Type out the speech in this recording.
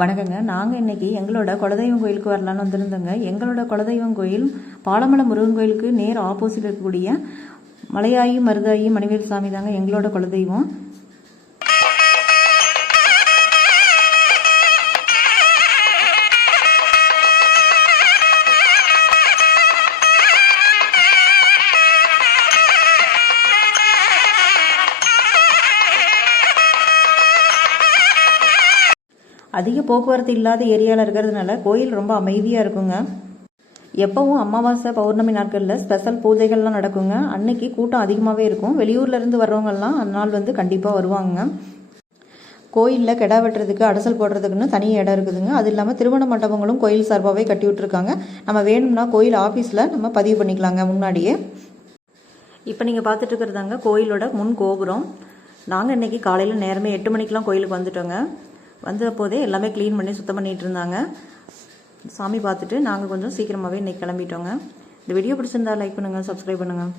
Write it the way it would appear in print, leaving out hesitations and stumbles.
வணக்கங்க. நாங்கள் இன்றைக்கி எங்களோட குலதெய்வம் கோயிலுக்கு வரலான்னு வந்திருந்தோங்க. எங்களோட குலதெய்வம் கோயில் பாலமலை முருகன் கோயிலுக்கு நேர் ஆப்போசிட் இருக்கக்கூடிய மலையாயி மருதாயி மணிவேல் சாமி தாங்க எங்களோட குலதெய்வம். அதிக போக்குவரத்து இல்லாத ஏரியாவில் இருக்கிறதுனால கோயில் ரொம்ப அமைதியாக இருக்குங்க. எப்பவும் அமாவாசை பௌர்ணமி நாட்களில் ஸ்பெஷல் பூஜைகள்லாம் நடக்குங்க. அன்னைக்கு கூட்டம் அதிகமாகவே இருக்கும். வெளியூர்லேருந்து வர்றவங்கெல்லாம் அந்நாள் கண்டிப்பாக வருவாங்க. கோயிலில் கெடா வெட்டுறதுக்கு அடசல் போடுறதுக்குன்னு தனி இடம் இருக்குதுங்க. அது இல்லாமல் திருமண மண்டபங்களும் கோயில் சார்பாகவே கட்டி விட்டுருக்காங்க. நம்ம வேணும்னா கோயில் ஆஃபீஸில் நம்ம பதிவு பண்ணிக்கலாங்க முன்னாடியே. இப்போ நீங்கள் பார்த்துட்டு இருக்கிறதாங்க கோயிலோட முன் கோபுரம். நாங்கள் இன்றைக்கி காலையில் நேரமே 8 மணிக்கெலாம் கோயிலுக்கு வந்துட்டோங்க. வந்த போதே எல்லாமே க்ளீன் பண்ணி சுத்தம் பண்ணிகிட்டு இருந்தாங்க. சாமி பார்த்துட்டு நாங்கள் கொஞ்சம் சீக்கிரமாகவே இன்றைக்கி கிளம்பிட்டோங்க. இந்த வீடியோ பிடிச்சிருந்தா லைக் பண்ணுங்கள், சப்ஸ்கிரைப் பண்ணுங்கள்.